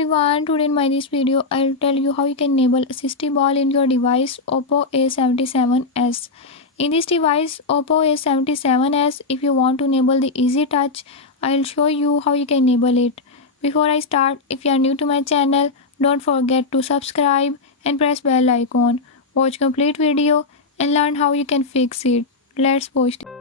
everyone, today in this video I'll tell you how you can enable Assistive Ball in your device Oppo A77s. In this device Oppo A77s, if you want to enable the easy touch, I'll show you how you can enable it. Before I start, if you are new to my channel, don't forget to subscribe and press bell icon. Watch complete video and learn how you can fix it. Let's post it.